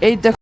এই দেখো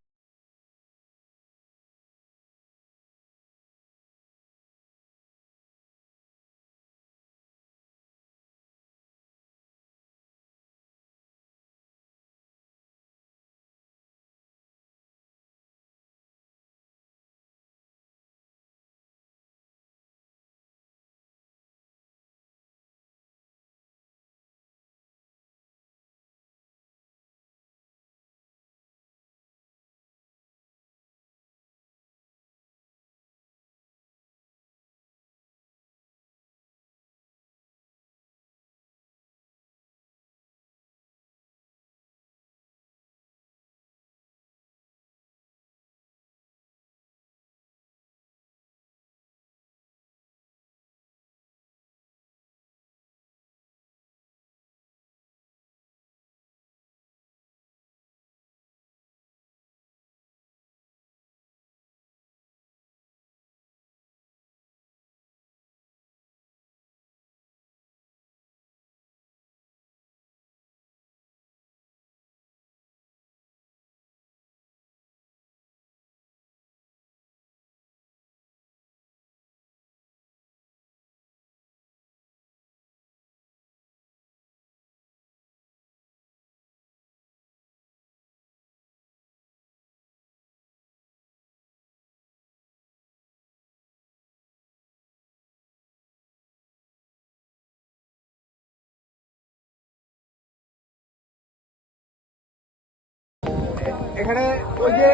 এখানে ওই যে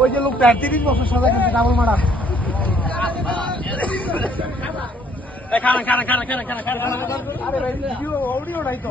ওই যে লোকটা তিরিশ বছর সাজা কিন্তু ডাবল মারা খানা খানা খানা খানা খানা খানা আরে ভাই ভিডিও অডিও নাই তো।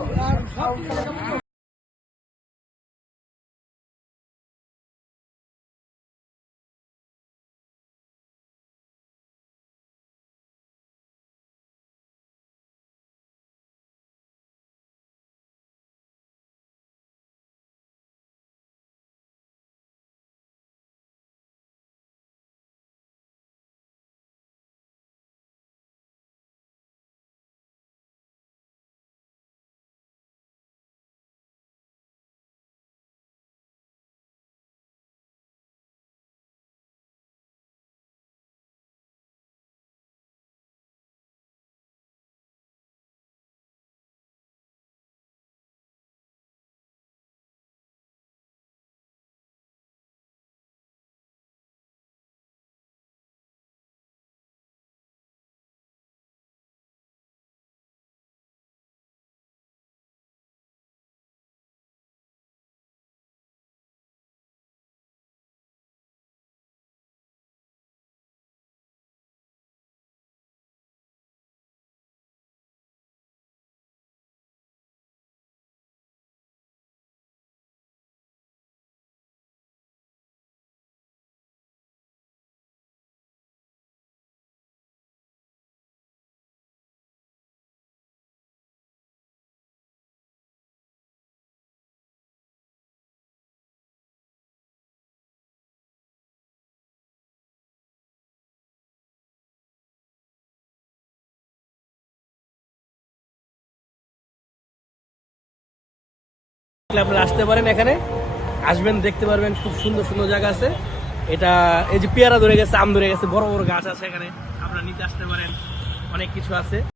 আপনারা আসতে পারেন এখানে। আসবেন, দেখতে পারবেন, খুব সুন্দর সুন্দর জায়গা আছে। এটা, এই যে পেয়ারা ধরে গেছে, আম ধরে গেছে, বড় বড় গাছ আছে এখানে। আপনারা নিতে আসতে পারেন। অনেক কিছু আছে।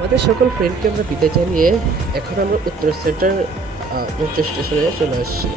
আমাদের সকল ফ্রেন্ডকে আমরা বিদায় জানিয়ে এখন আমরা উত্তর সেন্টার মেট্রো স্টেশনে চলে আসছি।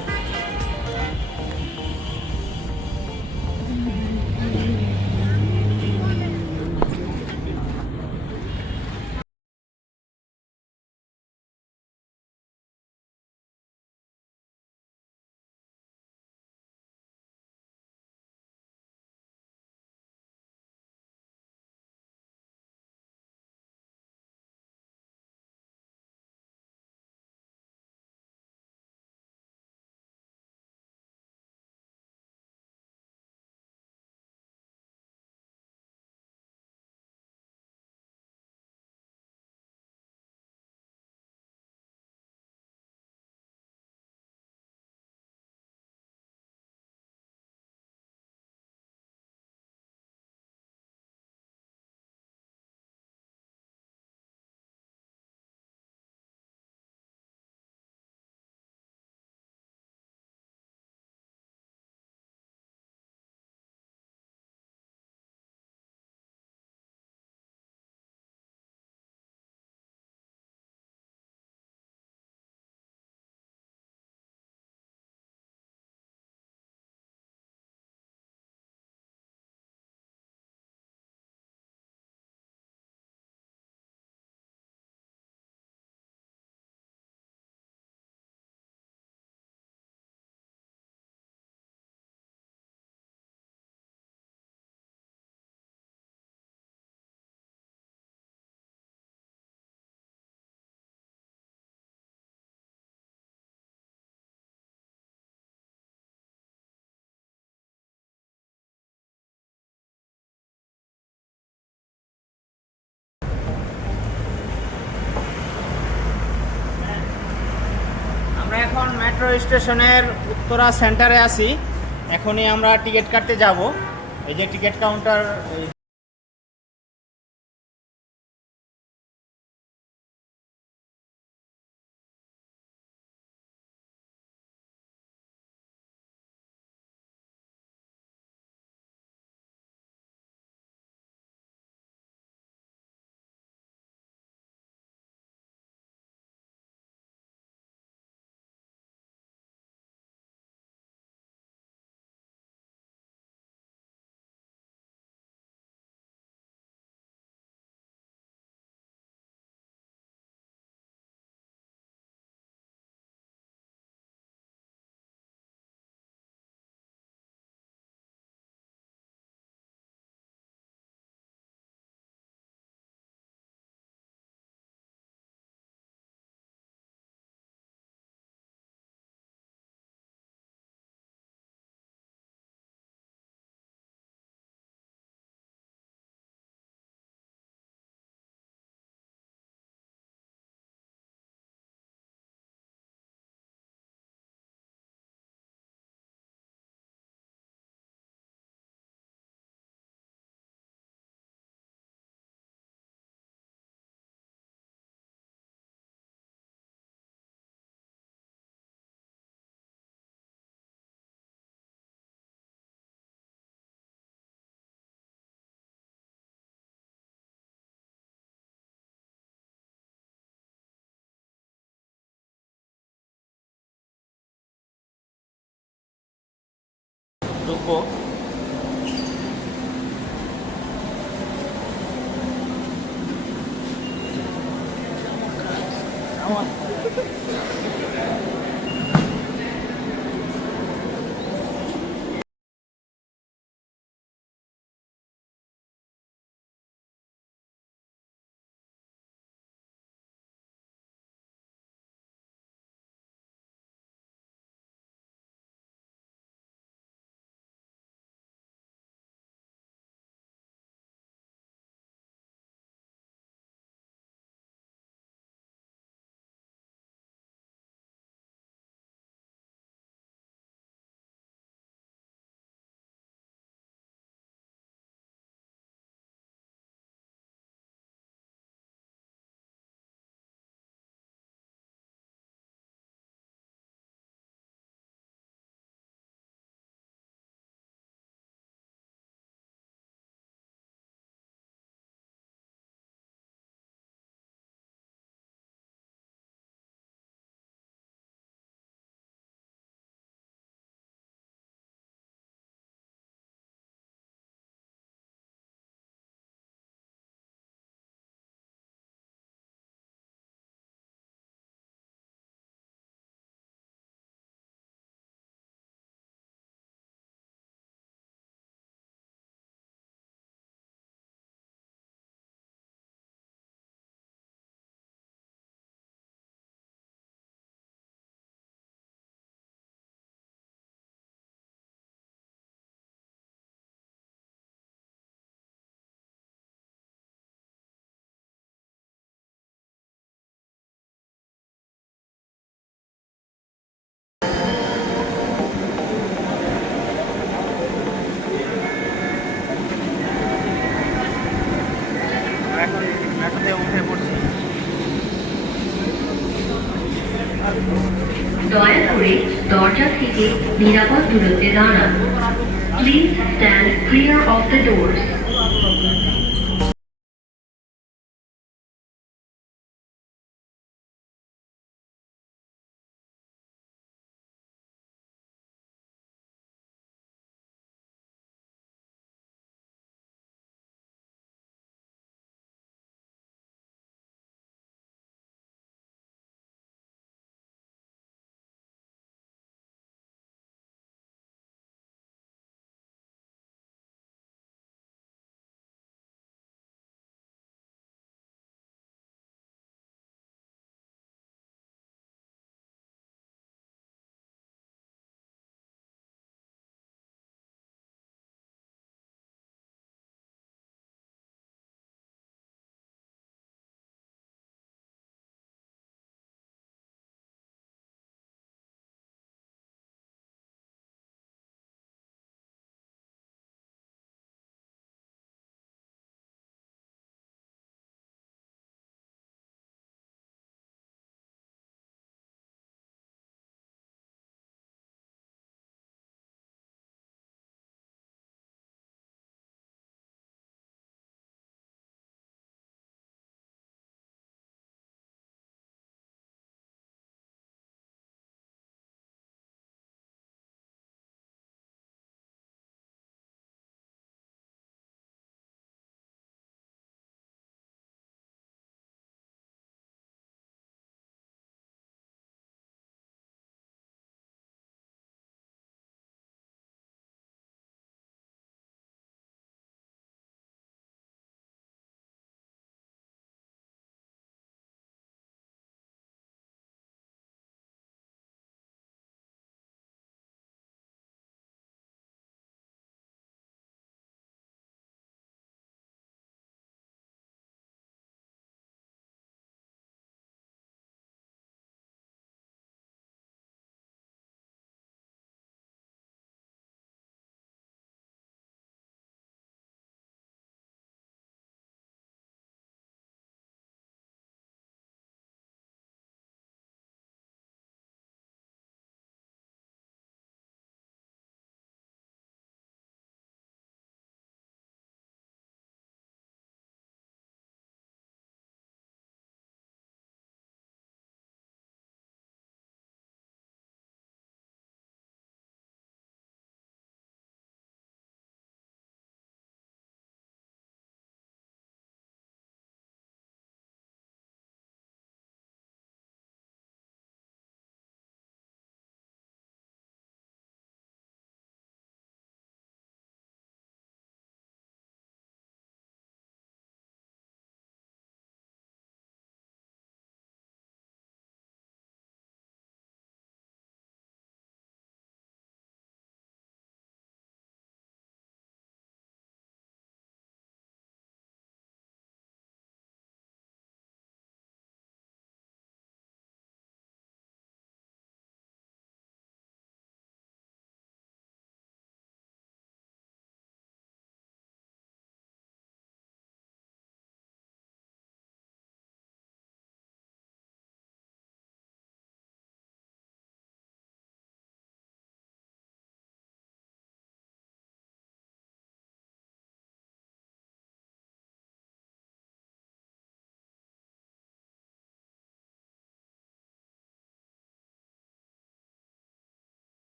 মেট্রো স্টেশনের উত্তরা সেন্টারে আসি এখনই আমরা টিকিট কাটতে যাব। এই যে টিকিট কাউন্টার এই ঢুকবো থেকে নিরাপদ দূরত্বে দাঁড়ান please stand clear of the doors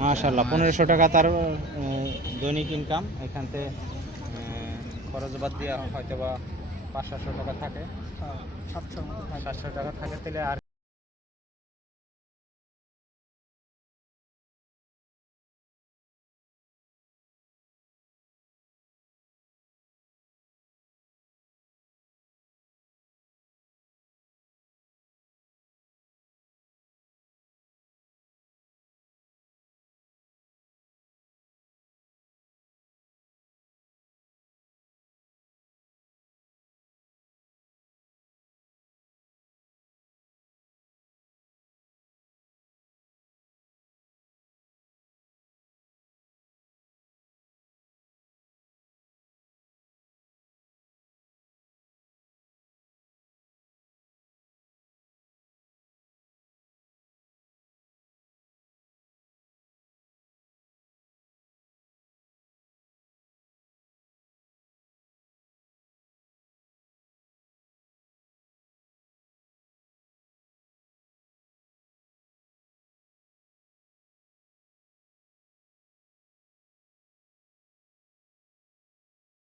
মাশাল্লাহ পনেরোশো টাকা তার দৈনিক ইনকাম এখানতে থেকে খরচ বাদ দিয়ে হয়তো বা পাঁচ সাতশো টাকা থাকে। সাতশো টাকা থাকে তাহলে আর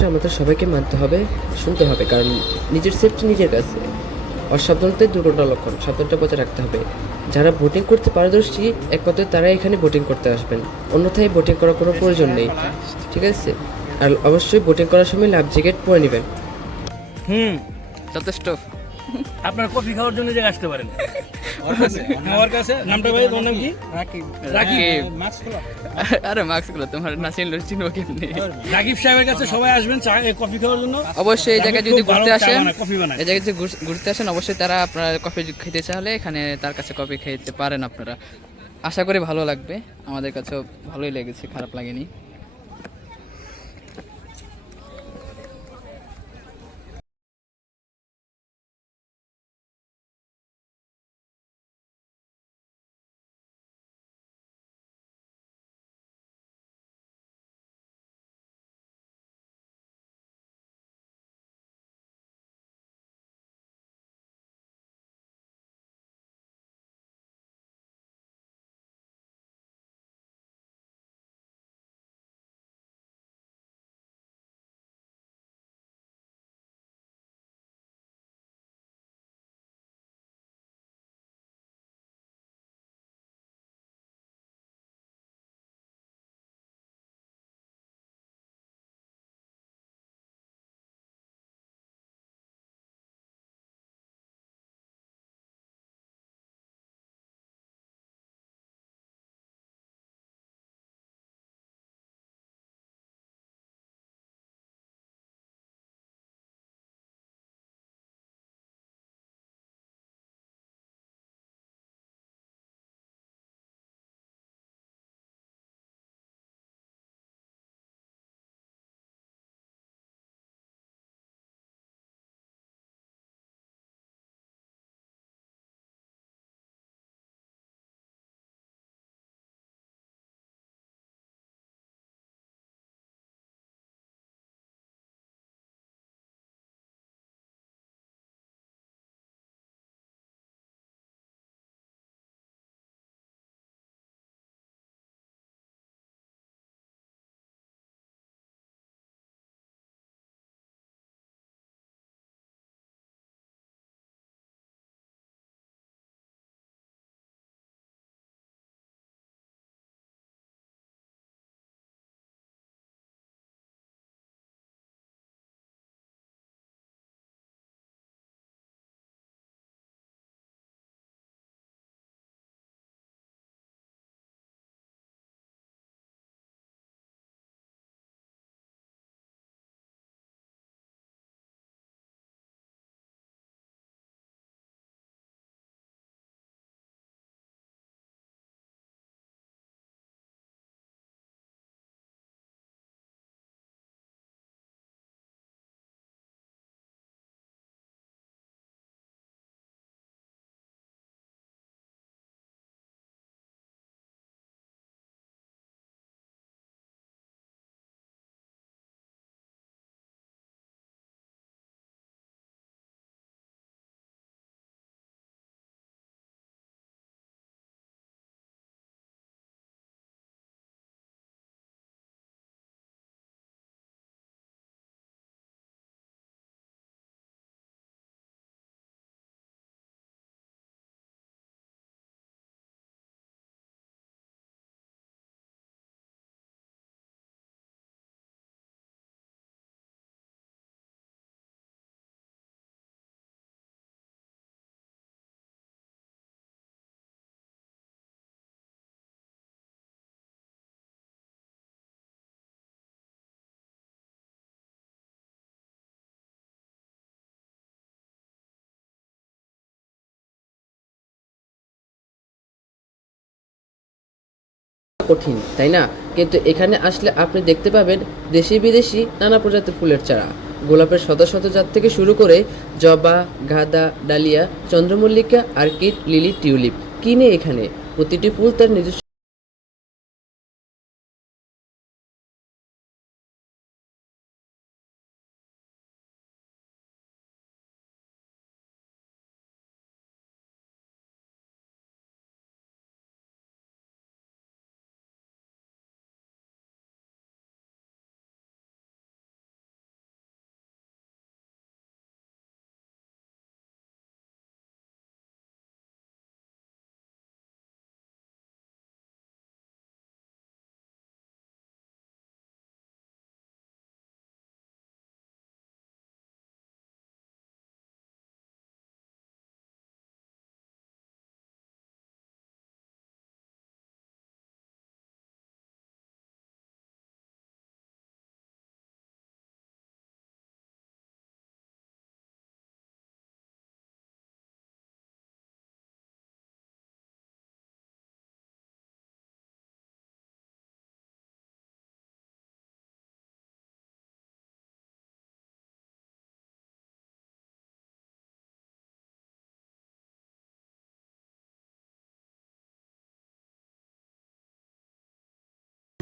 আমাদের সবাইকে মানতে হবে, শুনতে হবে, কারণ নিজের সেফটি নিজের কাছে। অসাবধানতাই দুর্ঘটনা লক্ষণ সাবধানটা বজায় রাখতে হবে। যারা ভোটিং করতে পারদর্শী, একমাত্র তারা এখানে ভোটিং করতে আসবেন। অন্যথায় ভোটিং করার কোনো প্রয়োজন নেই, ঠিক আছে? আর অবশ্যই ভোটিং করার সময় লাভ জ্যাকেট পরে নেবেন। হুম, যথেষ্ট। আপনার কফি খাওয়ার জন্য যে আসতে পারেন। আমার কাছে নামটা ভাই তোমার নাম কি? রাকিব। রাকিব। আরে মাস্ক তোমার না চিনলো চিনবো কেমনি? রাকিব সাহেবের কাছে সবাই আসবেন চা কফি খাওয়ার জন্য। অবশ্যই এই জায়গায় যদি ঘুরতে চা আসেন বানায়, কফি বানায়। এই জায়গায় যদি ঘুরতে আসেন অবশ্যই তারা আপনারা কফি খেতে চাইলে এখানে তার কাছে কফি খেতে পারেন আপনারা। আশা করি ভালো লাগবে আমাদের কাছেও ভালোই লেগেছে খারাপ লাগেনি। কঠিন, তাই না? কিন্তু এখানে আসলে আপনি দেখতে পাবেন দেশি বিদেশি নানা প্রজাতির ফুলের চারা। গোলাপের শত শত জাত থেকে শুরু করে জবা, গাঁদা, ডালিয়া, চন্দ্রমল্লিকা আর্কিড লিলি, টিউলিপ কিনে এখানে। প্রতিটি ফুল তার নিজস্ব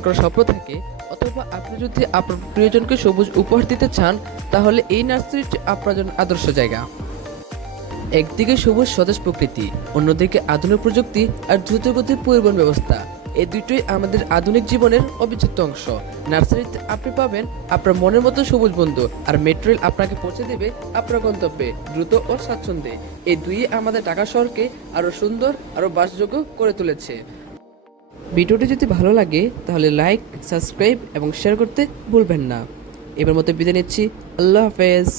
করার স্বপ্ন থাকে অথবা আপনি যদি আপনার প্রিয়জনকে সবুজ উপহার দিতে চান, তাহলে এই নার্সারিটি আপনার জন্য আদর্শ জায়গা। একদিকে সবুজ স্বদেশ প্রকৃতি, অন্যদিকে আধুনিক প্রযুক্তি আর দ্রুতগতির পরিবহন ব্যবস্থা। এই দুটোই আমাদের আধুনিক জীবনের অবিচ্ছেদ্য অংশ। নার্সারিতে আপনি পাবেন আপনার মনের মতো সবুজ বন্ধু আর মেট্রো রেল আপনাকে পৌঁছে দেবে আপনার গন্তব্যে দ্রুত ও স্বাচ্ছন্দ্যে। এই দুই আমাদের ঢাকা শহরকে আরও সুন্দর আরও বাসযোগ্য করে তুলেছে। ভিডিওটি যদি ভালো লাগে, তাহলে লাইক সাবস্ক্রাইব এবং শেয়ার করতে ভুলবেন না। এবার মতো বিদায় নিচ্ছি। আল্লাহ হাফেজ।